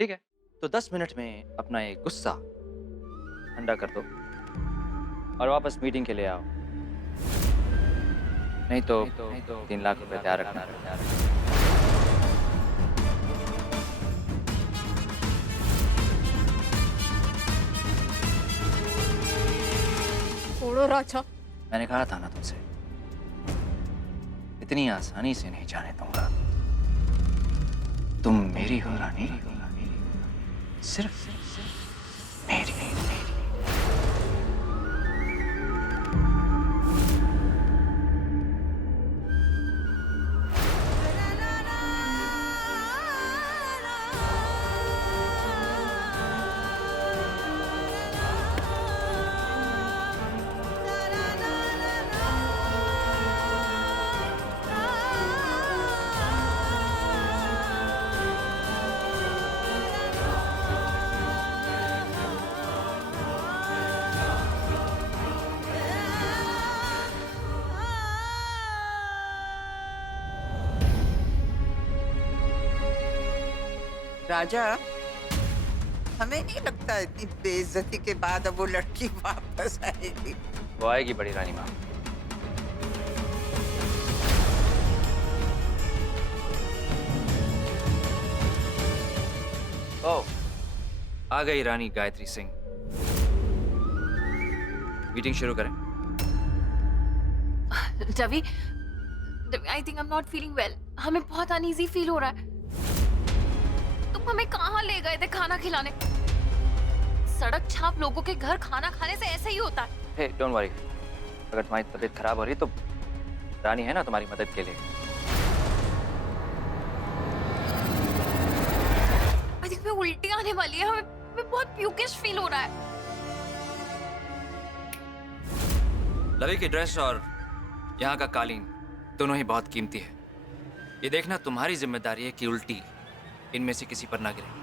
ठीक है, तो 10 मिनट में अपना ये गुस्सा ठंडा कर दो और वापस मीटिंग के लिए आओ। नहीं तो 3 लाख रुपए तैयार रखना। छोड़ो राजा। मैंने कहा था ना तुमसे, इतनी आसानी से नहीं जाने दूंगा। तुम मेरी हो रानी, सिर्फ मेरी। राजा, हमें नहीं लगता इतनी बेइज्जती के बाद अब वो लड़की वापस आएगी। वो आएगी बड़ी रानी माँ। ओ, आ गई रानी गायत्री सिंह। मीटिंग शुरू करें। Ravi, I think I am not feeling well. हमें बहुत अनईजी फील हो रहा है। तुम हमें कहाँ ले गए थे खाना खिलाने? सड़क छाप लोगों के घर खाना खाने से ऐसे ही होता है। हे, डोंट वरी। अगर तुम्हारी तबीयत खराब हो रही तो रानी है ना तुम्हारी मदद के लिए। आई थिंक मैं उल्टी आने वाली है। हमें बहुत प्यूकिश फील हो रहा है। लवी की ड्रेस और यहाँ का कालीन दोनों ही बहुत कीमती है। ये देखना तुम्हारी जिम्मेदारी है कि उल्टी इनमें से किसी पर ना गिरे।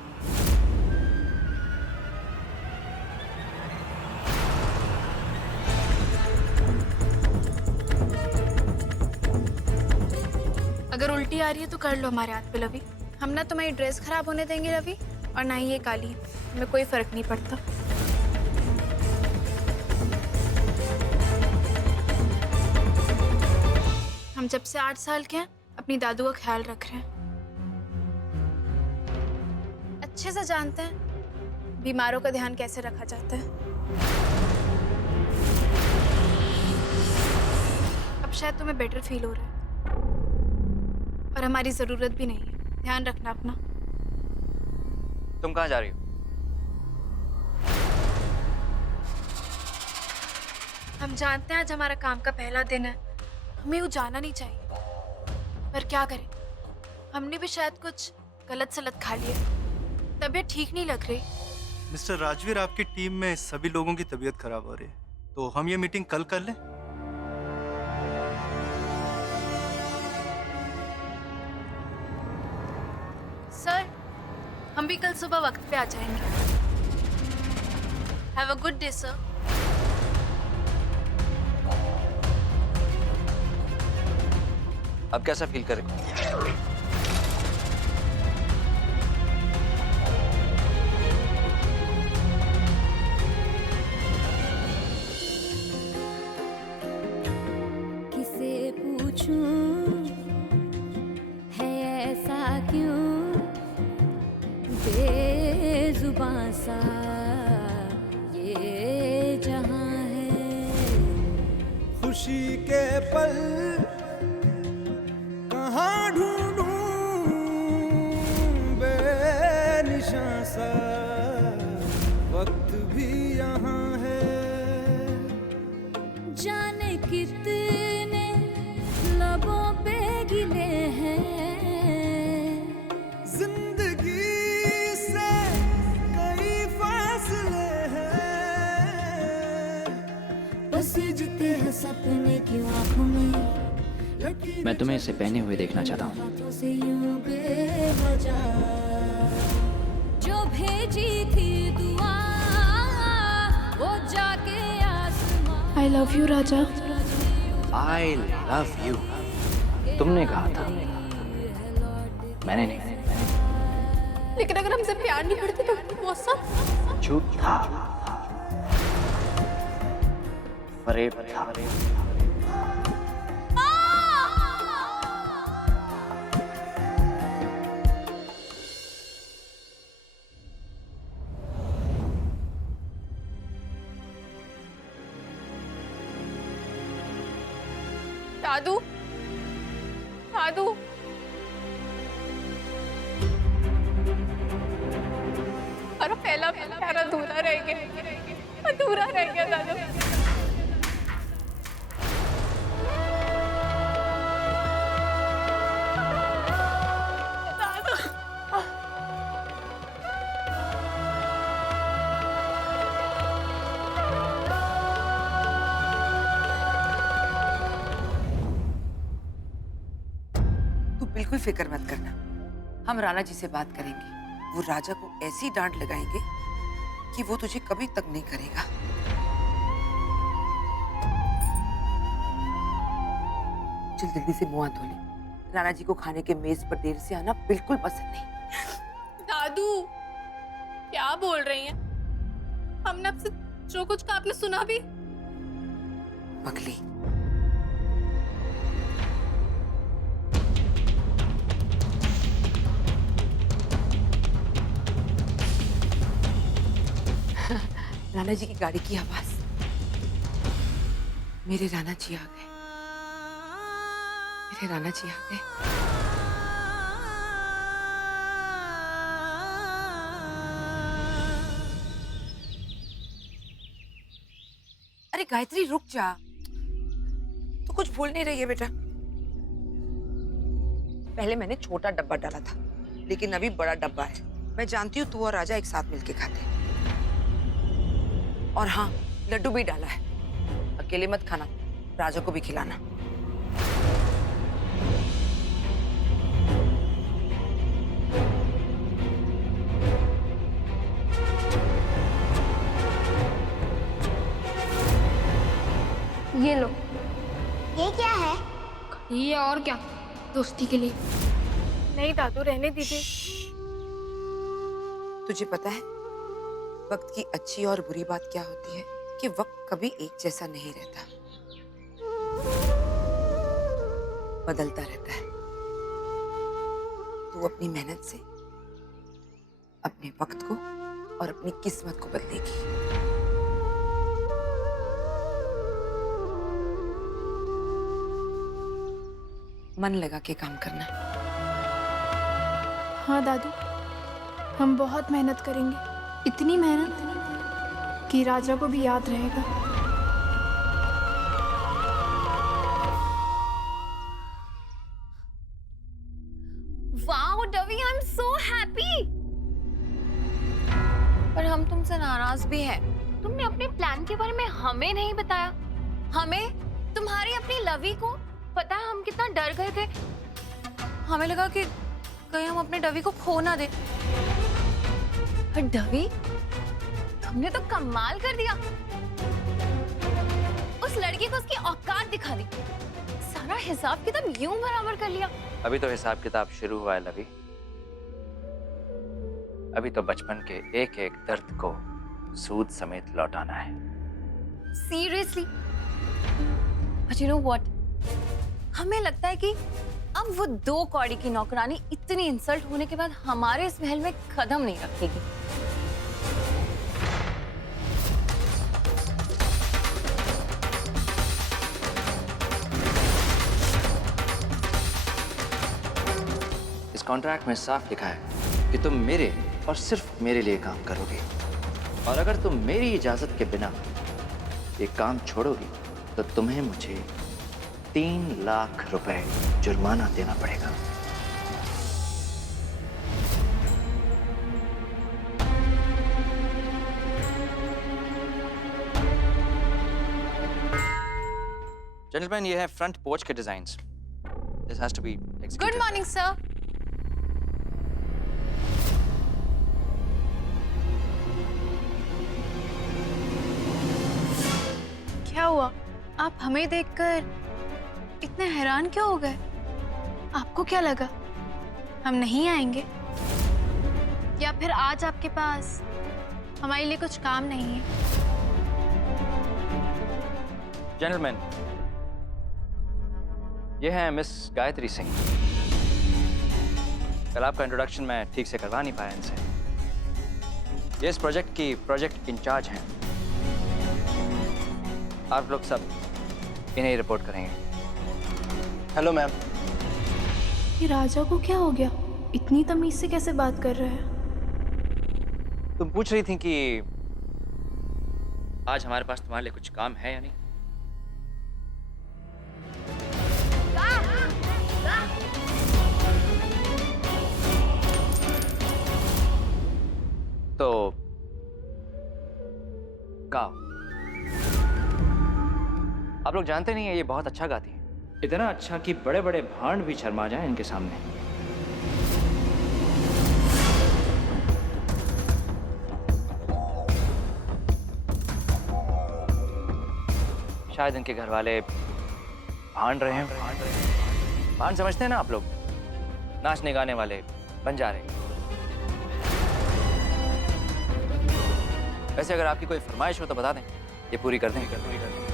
अगर उल्टी आ रही है तो कर लो हमारे हाथ पे रवि। हम ना तुम्हारी ड्रेस खराब होने देंगे रवि, और ना ही ये काली। हमें कोई फर्क नहीं पड़ता। हम जब से 8 साल के हैं अपनी दादू का ख्याल रख रहे हैं। अच्छे से जानते हैं बीमारों का ध्यान कैसे रखा जाता है। अब शायद तुम्हें बेटर फील हो रहा है और हमारी जरूरत भी नहीं है। ध्यान रखना अपना। तुम कहाँ जा रही हो? हम जानते हैं आज हमारा काम का पहला दिन है। हमें वो जाना नहीं चाहिए, पर क्या करें, हमने भी शायद कुछ गलत सलत खा लिया। तबीयत ठीक नहीं लग रही। मिस्टर राजवीर, आपकी टीम में सभी लोगों की तबीयत खराब हो रही है, तो हम ये मीटिंग कल कर लें? सर, हम भी कल सुबह वक्त पे आ जाएंगे। Have a good day sir. अब कैसा फील करें? किसे पूछूं है ऐसा क्यों बेजुबां सा ये जहां है। खुशी के पल कहाँ ढूंढूं बेनिशां सा वक्त भी यहाँ है। जाने कितने लबों पे गिले हैं जिंदगी से कई फासले हैं। बस जीते हैं सपने की आंखों में। मैं तुम्हें इसे पहने हुए देखना चाहता हूँ। हाथों से यूं बेवजह जो भेजी थी दुआ वो जाके आसमां। I love you Raja. I love you. तुमने कहा था, मैंने नहीं। लेकिन अगर हमसे प्यार नहीं करते तो मौसम झूठ था, फरेब था। दादू, दादू, और पहला प्यार अधूरा रह गया, अधूरा रह गया दादू। तू बिल्कुल फिक्र मत करना, हम राणा जी से बात करेंगे। वो राजा को ऐसी डांट लगाएंगे कि वो तुझे कभी तक नहीं करेगा। चल जल्दी से मुंह धो ले। राणा जी को खाने के मेज पर देर से आना बिल्कुल पसंद नहीं। दादू, क्या बोल रही हैं? हमने आपसे जो कुछ कहा आपने सुना भी? पगली, राणा जी की गाड़ी की आवाज। मेरे राणा जी आ गए, मेरे राणा जी आ गए। अरे गायत्री रुक जा, तू कुछ भूल नहीं रही है बेटा। पहले मैंने छोटा डब्बा डाला था, लेकिन अभी बड़ा डब्बा है। मैं जानती हूँ तू और राजा एक साथ मिलके खाते हैं। और हाँ, लड्डू भी डाला है। अकेले मत खाना, राजा को भी खिलाना। ये लो। ये क्या है? ये और क्या, दोस्ती के लिए। नहीं दादू, रहने दीजिए। तुझे पता है वक्त की अच्छी और बुरी बात क्या होती है? कि वक्त कभी एक जैसा नहीं रहता, बदलता रहता है। तू अपनी मेहनत से अपने वक्त को और अपनी किस्मत को बदलेगी। मन लगा के काम करना। हाँ दादू, हम बहुत मेहनत करेंगे। इतनी मेहनत कि राजा को भी याद रहेगा। Wow dovey, I am so happy. पर हम तुमसे नाराज भी हैं। तुमने अपने प्लान के बारे में हमें नहीं बताया। हमें तुम्हारी अपनी लवी को पता है हम कितना डर गए थे। हमें लगा कि कहीं हम अपने डवी को खो ना दे। पर डवी, तुमने तो कमाल कर दिया। उस लड़की को उसकी औकात दिखा दी। सारा हिसाब किताब यूं बराबर कर लिया। अभी तो हिसाब किताब शुरू हुआ है लवी। अभी तो बचपन के एक एक दर्द को सूद समेत लौटाना है। Seriously? But you know what, हमें लगता है कि अब वो 2 कौड़ी की नौकरानी इतनी इंसल्ट होने के बाद हमारे इस महल में कदम नहीं रखेगी। इस कॉन्ट्रैक्ट में साफ लिखा है कि तुम मेरे और सिर्फ मेरे लिए काम करोगे, और अगर तुम मेरी इजाजत के बिना ये काम छोड़ोगी तो तुम्हें मुझे 3 लाख रुपए जुर्माना देना पड़ेगा। जेंटलमैन, ये है फ्रंट पोर्च के designs. This has to be executed. Good morning sir. क्या हुआ? आप हमें देखकर इतने हैरान क्यों हो गए? आपको क्या लगा हम नहीं आएंगे? या फिर आज आपके पास हमारे लिए कुछ काम नहीं है? जेंटलमैन, ये है मिस गायत्री सिंह। कल आपका इंट्रोडक्शन मैं ठीक से करवा नहीं पाया इनसे। ये इस प्रोजेक्ट की प्रोजेक्ट इंचार्ज हैं। आप लोग सब इन्हें रिपोर्ट करेंगे। Hello ma'am. ये राजा को क्या हो गया? इतनी तमीज से कैसे बात कर रहा है? तुम पूछ रही थी कि आज हमारे पास तुम्हारे लिए कुछ काम है या नहीं? तो गाओ। आप लोग जानते नहीं है, ये बहुत अच्छा गाती है। इतना अच्छा कि बड़े बड़े भांड भी शर्मा जाएं इनके सामने। शायद इनके घर वाले भांड रहे हैं। भांड समझते हैं ना आप लोग? नाचने गाने वाले बंजारे। वैसे अगर आपकी कोई फरमाइश हो तो बता दें, ये पूरी कर देंगे।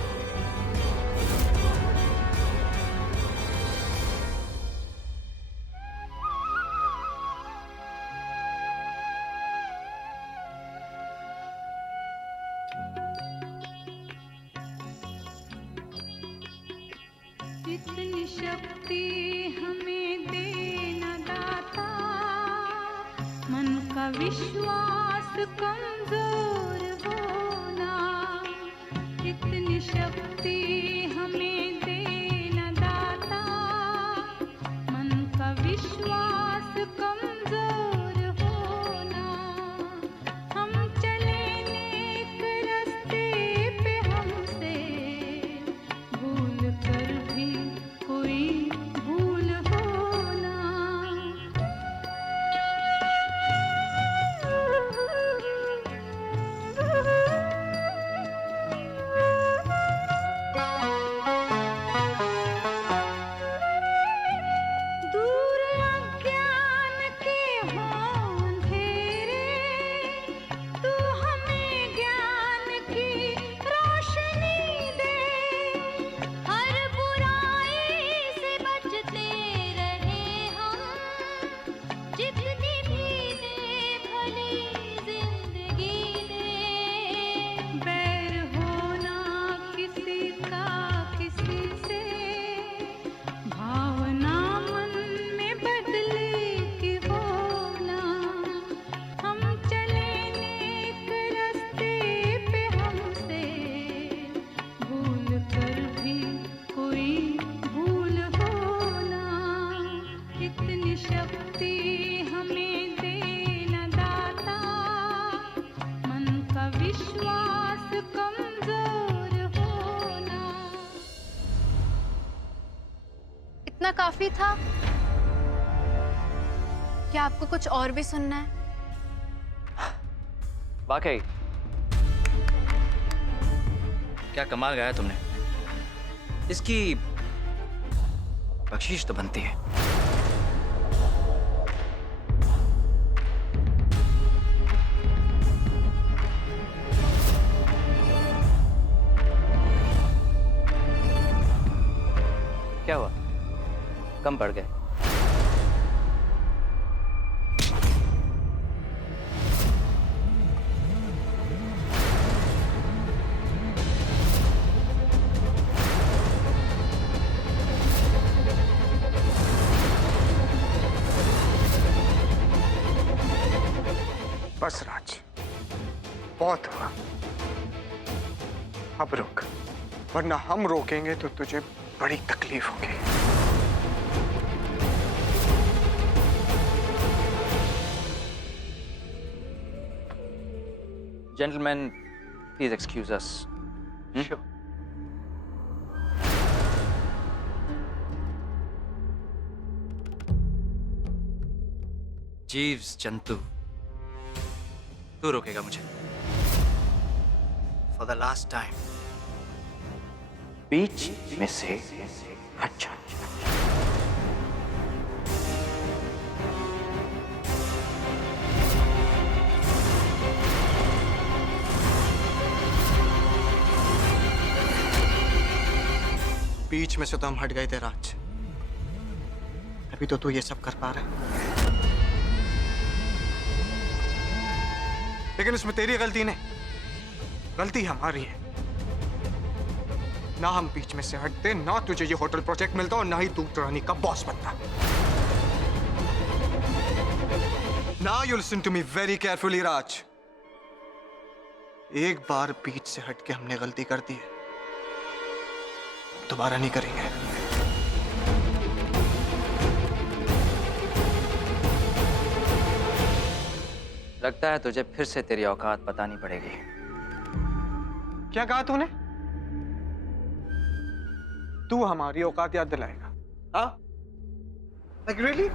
इतनी शक्ति हमें देना दाता, मन का विश्वास कमजोर होना। इतनी शक्ति हमें देना दाता, मन का विश्वास कमजोर होना। हम चले नेक रास्ते पे, हमसे भूल कर भी कोई भूल होना। दूर अज्ञान के हों अंधेरे, तू हमें ज्ञान की रोशनी दे। हर बुराई से बचते रहे हम, जितनी भी दे भली जिंदगी दे। बैर होना किसी का किसी से, भावना मन में बदले की होना। हम चले नेक रास्ते पे, हमसे भूल कर भी कोई भूल होना। इतनी शक्ति हमें देना दाता, मन का विश्वास कमजोर होना। इतना काफी था? क्या आपको कुछ और भी सुनना है? वाकई क्या कमाल गाया तुमने। इसकी बख्शीश तो बनती है। क्या हुआ? कम पड़ गए? बस राज, बहुत हुआ। अब रुक, वरना हम रोकेंगे तो तुझे बड़ी तकलीफ होगी। Gentlemen, please excuse us. Sure. जीव्स जंतु, तू रोकेगा मुझे फॉर द लास्ट टाइम। बीच में से हट जा। बीच में से तो हम हट गए थे राज, तभी तो तू ये सब कर पा रहा है। लेकिन उसमें तेरी गलती नहीं, गलती हमारी है। ना हम बीच में से हटते, ना तुझे ये होटल प्रोजेक्ट मिलता और ना ही तू रानी का बॉस बनता। Now you listen to me very carefully, राज। एक बार बीच से हट के हमने गलती कर दी है, दोबारा नहीं करेंगे। लगता है तुझे फिर से तेरी औकात बतानी पड़ेगी। क्या कहा तूने? तू हमारी औकात याद दिलाएगा? हाँ? Like really?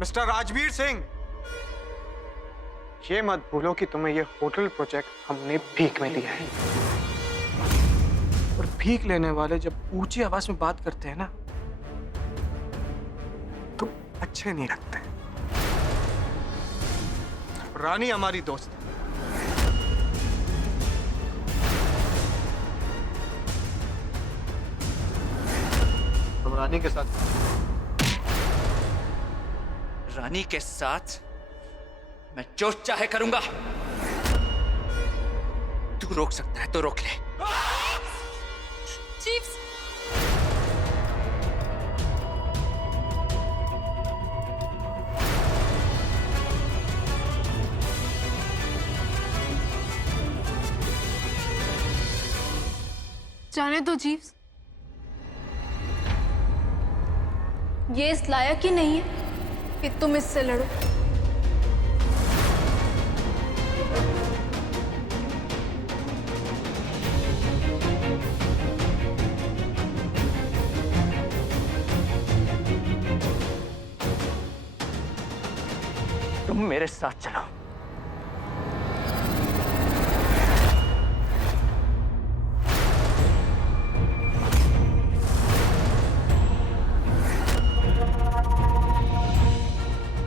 Mister Rajveer Singh, ये मत भूलो कि तुम्हें ये होटल प्रोजेक्ट हमने भीख में लिया है। और भीख लेने वाले जब ऊंची आवाज में बात करते हैं ना, तो अच्छे नहीं लगते। रानी हमारी दोस्त है। तुम रानी के साथ मैं जो चाहे करूंगा। तू रोक सकता है तो रोक ले। चीफ्स, जाने दो जीव्स, ये इस लायक ही नहीं है कि तुम इससे लड़ो। तुम मेरे साथ चलो।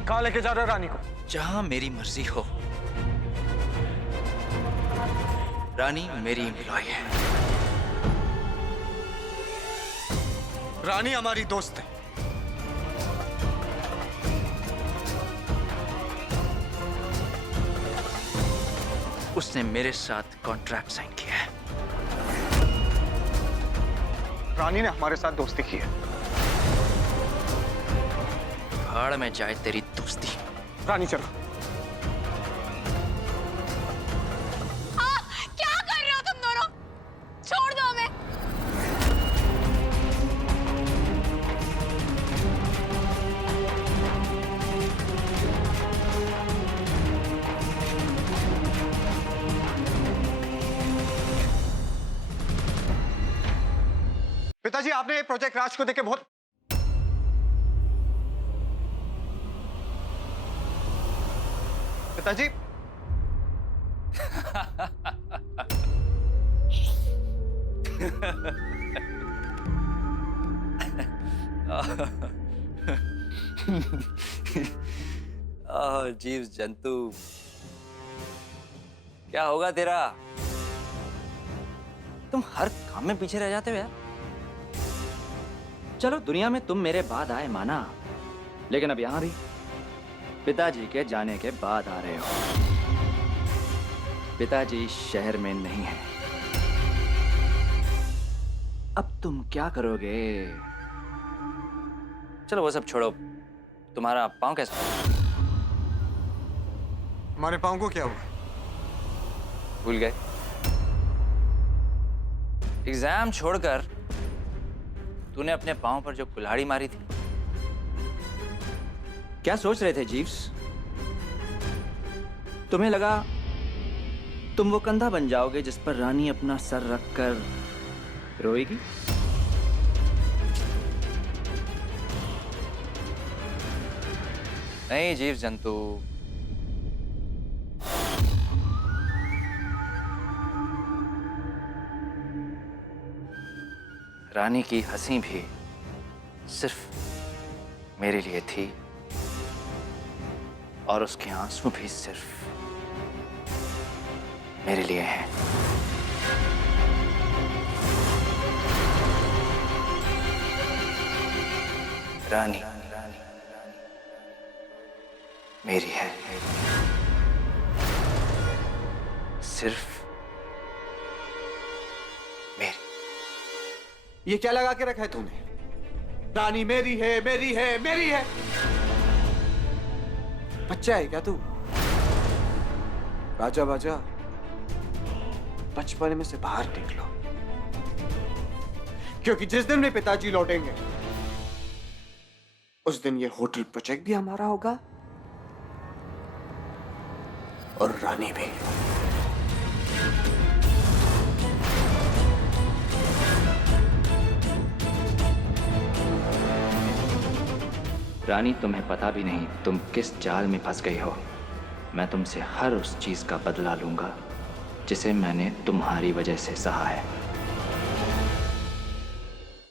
कहाँ लेके जा रहे हो रानी को? जहां मेरी मर्जी हो। रानी मेरी एम्प्लॉय है। रानी हमारी दोस्त है। उसने मेरे साथ कॉन्ट्रैक्ट साइन किया है। रानी ने हमारे साथ दोस्ती की है। भाड़ में जाए तेरी दोस्ती। रानी चलो। क्या कर रहे हो तुम दोनों? छोड़ दो हमें। पिताजी, आपने ये प्रोजेक्ट राज को देके बहुत पिताजी जीव जंतु, क्या होगा तेरा? तुम हर काम में पीछे रह जाते हो यार। चलो, दुनिया में तुम मेरे बाद आए माना, लेकिन अब यहां भी पिताजी के जाने के बाद आ रहे हो। पिताजी शहर में नहीं है। अब तुम क्या करोगे? चलो वो सब छोड़ो। तुम्हारा पाँव कैसा? हमारे पाँव को क्या हुआ? भूल गए? एग्जाम छोड़कर तूने अपने पाँव पर जो कुल्हाड़ी मारी थी, क्या सोच रहे थे जीव्स? तुम्हें लगा तुम वो कंधा बन जाओगे जिस पर रानी अपना सर रखकर रोएगी? नहीं जीव जंतु, रानी की हंसी भी सिर्फ मेरे लिए थी और उसके आंसू भी सिर्फ मेरे लिए हैं। रानी मेरी है, सिर्फ मेरी। ये क्या लगा के रखा है तूने? रानी मेरी है, मेरी है, मेरी है। बच्चा है क्या तू? राजा बाजा बचपन में से बाहर निकलो, क्योंकि जिस दिन मेरे पिताजी लौटेंगे उस दिन ये होटल प्रोजेक्ट भी हमारा होगा और रानी भी। रानी, तुम्हें पता भी नहीं तुम किस जाल में फंस गई हो। मैं तुमसे हर उस चीज का बदला लूंगा जिसे मैंने तुम्हारी वजह से सहा है।